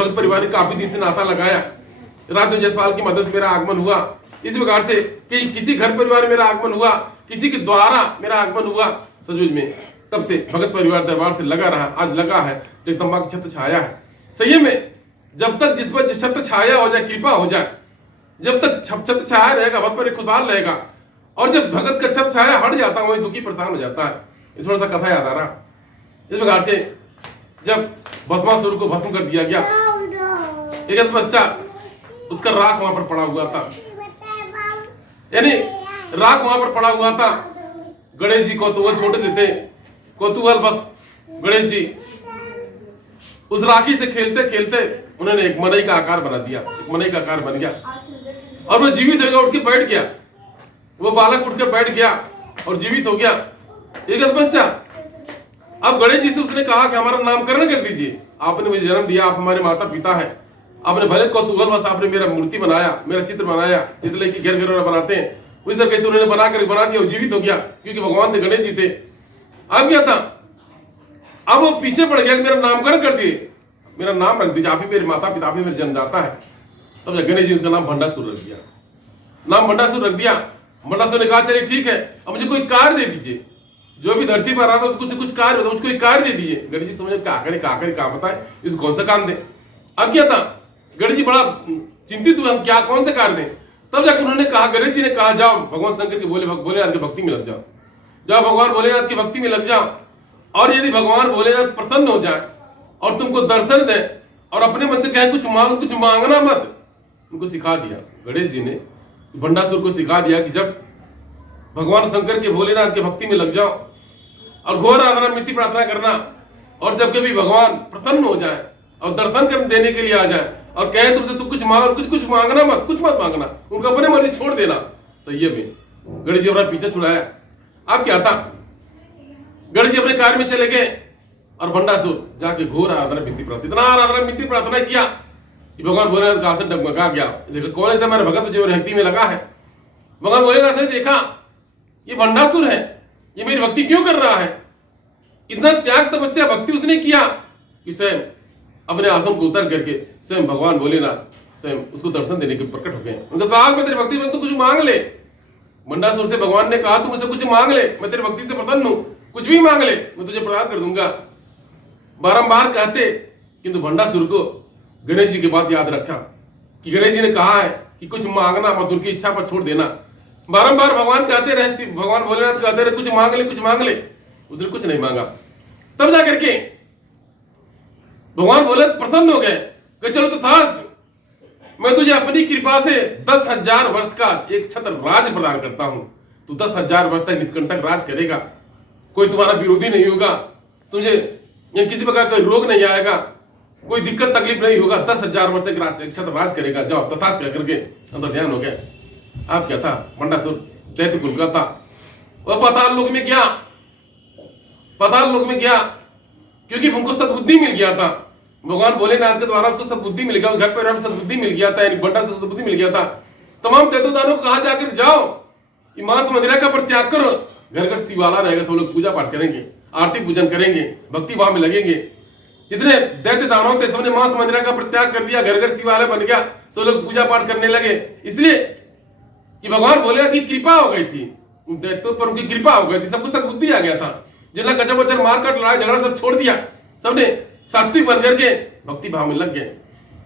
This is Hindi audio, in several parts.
भक्त परिवार ने काफी दिन से नाता लगाया। राजू जायसवाल की मदद से मेरा आगमन हुआ। इस प्रकार से कि किसी घर परिवार में मेरा आगमन हुआ, किसी के द्वारा मेरा आगमन हुआ, सचमुच में तब से भगत परिवार दरबार से लगा रहा, आज लगा है। जगदम्बा की छत्र छाया है। सही में जब तक जिस पर छत्र छाया हो जाए, कृपा हो जाए, जब तक छत्र छाया रहेगा भक्त पर खुशहाल रहेगा। और जब भगत का छत्र छाया हट जाता है वही दुखी परेशान हो जाता है। ये थोड़ा सा कथा याद आ रहा। इस प्रकार से जब भस्मासुर को भस्म कर दिया गया, एक पश्चात उसका राख वहां पर पड़ा हुआ था, यानी राख वहां पर पड़ा हुआ था। गणेश जी कौतूहल छोटे से थे, कौतूहल बस गणेश जी उस राखी से खेलते खेलते उन्होंने एक मनई का आकार बना दिया, एक मनई का आकार बन गया और वो जीवित हो गया, उठ के बैठ गया। वो बालक उठ के बैठ गया और जीवित हो गया। एक तपस्या। अब गणेश जी से उसने कहा कि हमारा नामकरण कर दीजिए, आपने मुझे जन्म दिया, आप हमारे माता पिता हैं, आपने भले कौतूहल बस आपने मेरा मूर्ति बनाया, मेरा चित्र बनाया, इसलिए कि घर घर बनाते हैं उस तरीके से उन्होंने बना दिया, जीवित हो गया क्योंकि भगवान थे, गणेश जी थे। अब क्या था, अब वो पीछे पड़ गया कि मेरा नामकरण कर दिए, मेरा नाम रख दीजिए, आप ही मेरे माता पिता, आप ही मेरे जन्मदाता है। तब गणेश जी उसका नाम भंडासुर रख दिया, नाम भंडासुर रख दिया। भंडासुर ने कहा चलिए ठीक है, अब मुझे कोई कार्य दे दीजिए, जो भी धरती पर आ रहा था उसको कुछ कार्य होता, मुझको एक कार्य दे दीजिए। गणेश जी समझे क्या करे कहा बताए, इसको कौन सा काम दे। अब क्या था, गणेश जी बड़ा चिंतित हुए, हम क्या कौन से कार्य दें। तब जाकर उन्होंने कहा, गणेश जी ने कहा जाओ भगवान शंकर के भोलेनाथ की भक्ति में लग जाओ, जाओ भगवान भोलेनाथ की भक्ति में लग जाओ। और यदि भगवान भोलेनाथ प्रसन्न हो जाए और तुमको दर्शन दे और अपने मन से कहे कुछ मांगना मत, उनको सिखा दिया गणेश जी ने, भंडासुर को सिखा दिया कि जब भगवान शंकर के भोलेनाथ की भक्ति में लग जाओ और घोर आराधना मिट्टी प्रार्थना करना, और जब कभी भगवान प्रसन्न हो जाए और दर्शन कर देने के लिए आ जाए और कहे तुमसे तू कुछ मांग, कुछ मांगना मत, कुछ मत मांगना, उनको अपने मर्जी छोड़ देना। सही में गणेश जी अपना पीछा छुड़ाया। अब क्या था, गणेश जी अपने कार्य में चले गए और भंडासुर जाके घोर आराधना मिट्टी प्रार्थना, इतना आराधना मिट्टी प्रार्थना किया कि भगवान भोलेनाथ का आसन डगमगा गया। देखो कौन ऐसा मेरा भगत जो भक्ति में लगा है। भगवान भोलेनाथ ने देखा ये भंडासुर है, ये मेरी भक्ति क्यों कर रहा है। इतना त्याग तपस्या भक्ति उसने किया कि स्वयं अपने आसन को उतर करके स्वयं भगवान भोलेनाथ स्वयं उसको दर्शन देने के प्रकट हो गए। उनका आज मैं तेरी भक्ति में, तू कुछ मांग ले। भंडासुर से भगवान ने कहा तू मुझसे कुछ मांग ले, मैं तेरी भक्ति से प्रसन्न हूं, कुछ भी मांग ले मैं तुझे प्रदान कर दूंगा। बारंबार कहते, किंतु भंडासुर को गणेश जी की बात याद रखा कि गणेश जी ने कहा है कि कुछ मांगना मत, उनकी इच्छा पर छोड़ देना। बारंबार भगवान कहते रहे, भगवान भोलेनाथ कहते रहे कुछ मांग ले, कुछ मांग ले, उसने कुछ नहीं मांगा। तब जाकर के भगवान भोलेनाथ प्रसन्न हो गए कि चलो तो था, मैं तुझे अपनी कृपा से 10,000 वर्ष का एक छत्र राज प्रदान करता हूं। तू 10,000 वर्ष तक निष्कंटक राज करेगा, कोई तुम्हारा विरोधी नहीं होगा, तुझे किसी प्रकार का रोग नहीं आएगा, कोई दिक्कत तकलीफ नहीं होगा, 10,000 वर्ष तक छत्र राज करेगा। जाओ तथास कह करके अंदर ध्यान हो गया। अब क्या था, भंडासुर दैत्य कुल का था, वह पाताल लोक में गया, पाताल लोक में गया क्योंकि उनको सद्बुद्धि मिल गया था। भगवान भोलेनाथ के द्वारा उसको सद्बुद्धि मिल गया, घर पर सद्बुद्धि मिल गया था, यानी भंडासुर को सद्बुद्धि मिल गया था। तमाम दैत्योदानों को कहा जाकर जाओ मांस मदिरा का परित्याग करो, घर घर शिवाला रहेगा, सब लोग पूजा पाठ करेंगे, आरती पूजन करेंगे, भक्ति भाव में लगेंगे। जितने दैत्य दानव थे सबने मांस मदिरा का परित्याग कर दिया, घर घर शिवालय बन गया, सब लोग पूजा पाठ करने लगे, इसलिए कि भगवान भोलेनाथ की कृपा हो गई थी, उन दैत्यों पर उनकी कृपा हो गई थी, सबको सद्बुद्धि आ गया था। जिन्हें कचर बचर मारकाट लड़ाई झगड़ा सब छोड़ दिया, सबने सात्विक बन करके भक्ति भाव में लग गए।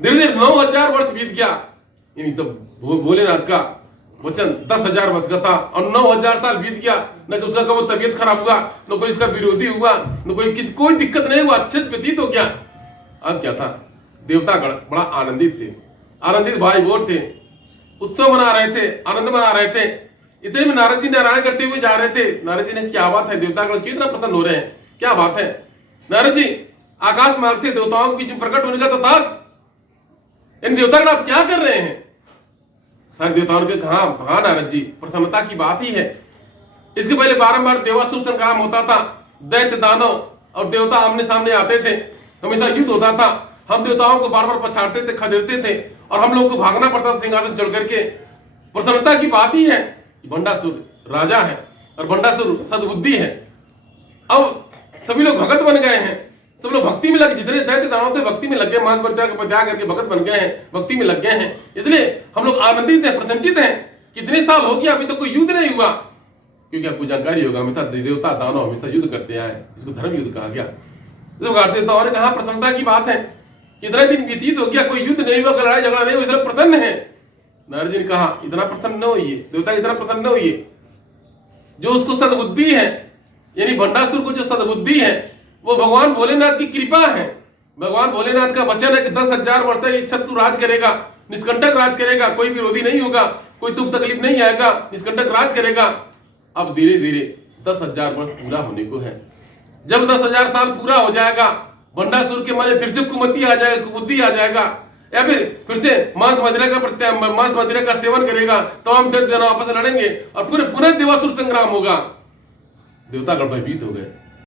धीरे धीरे 9,000 वर्ष बीत गया, यानी तो भोलेनाथ का वचन 10,000 वर्ष का था और 9,000 साल बीत गया, न कि उसका कभी तबियत खराब हुआ, न कोई उसका विरोधी हुआ, न कोई दिक्कत नहीं हुआ, अच्छे व्यतीत हो गया। अब क्या था, देवतागण बड़ा आनंदित थे, आनंदित भाई बोर थे, उत्सव मना रहे थे, आनंद मना रहे थे। इतने में नारद जी नारायण करते हुए जा रहे थे। नारद जी ने क्या बात है, देवतागण क्यों इतना प्रसन्न हो रहे हैं, क्या बात है। नारद जी आकाश मार्ग से देवताओं के बीच में प्रकट होने का तो था, इन देवतागण आप क्या कर रहे हैं। सारे देवताओं ने कहा हाँ नारद जी, प्रसन्नता की बात ही है। इसके पहले बारंबार देवासुर संग्राम होता था, दैत्य दानव और देवता आमने सामने आते थे, हमेशा युद्ध होता था, हम देवताओं को बार बार पछाड़ते थे, खदेड़ते थे और हम लोगों को भागना पड़ता था सिंहासन चढ़ करके। प्रसन्नता की बात ही है, भंडासुर राजा है और भंडासुर सद्बुद्धि है। अब सभी लोग भगत बन गए हैं, सब लोग भक्ति में लगे, जितने दैत्य दानव थे भक्ति में लग गए, मांस बलिदान का त्याग करके भगत बन गए हैं, भक्ति में लग गए हैं। इसलिए हम लोग आनंदित हैं, प्रसन्नचित हैं। कितने साल हो गया अभी तो कोई युद्ध नहीं हुआ, क्योंकि आपको जानकारी होगा हमेशा देवता दानव हमेशा युद्ध करते आए, इसको धर्म युद्ध कहा गया। इस प्रकार से और कहा प्रसन्नता की बात है, इतना दिन व्यतीत हो गया कोई युद्ध नहीं हुआ, लड़ाई झगड़ा नहीं हुआ, इसलिए प्रसन्न है। नारद जी ने कहा इतना प्रसन्न न होइए, देवता इतना प्रसन्न न होइए। जो उसको सद्बुद्धि है, यानी भंडासुर को जो सद्बुद्धि है, वो भगवान भोलेनाथ की कृपा है। भगवान भोलेनाथ का वचन है कि 10,000 वर्ष तक इच्छत्तु राज करेगा, निष्कंटक राज करेगा, कोई विरोधी नहीं होगा, कोई दुख तकलीफ नहीं आएगा, निष्कंटक राज करेगा। अब धीरे धीरे 10,000 वर्ष पूरा होने को है। जब 10,000 साल पूरा हो जाएगा, भंडासुर के मन में फिर से कुमति आ जाएगा, कुबुद्धि आ जाएगा, या फिर से मांस मदिरा का सेवन करेगा, तो हम आपस में लड़ेंगे और पूरे पुनः देवासुर संग्राम होगा। देवतागण भयभीत हो गए।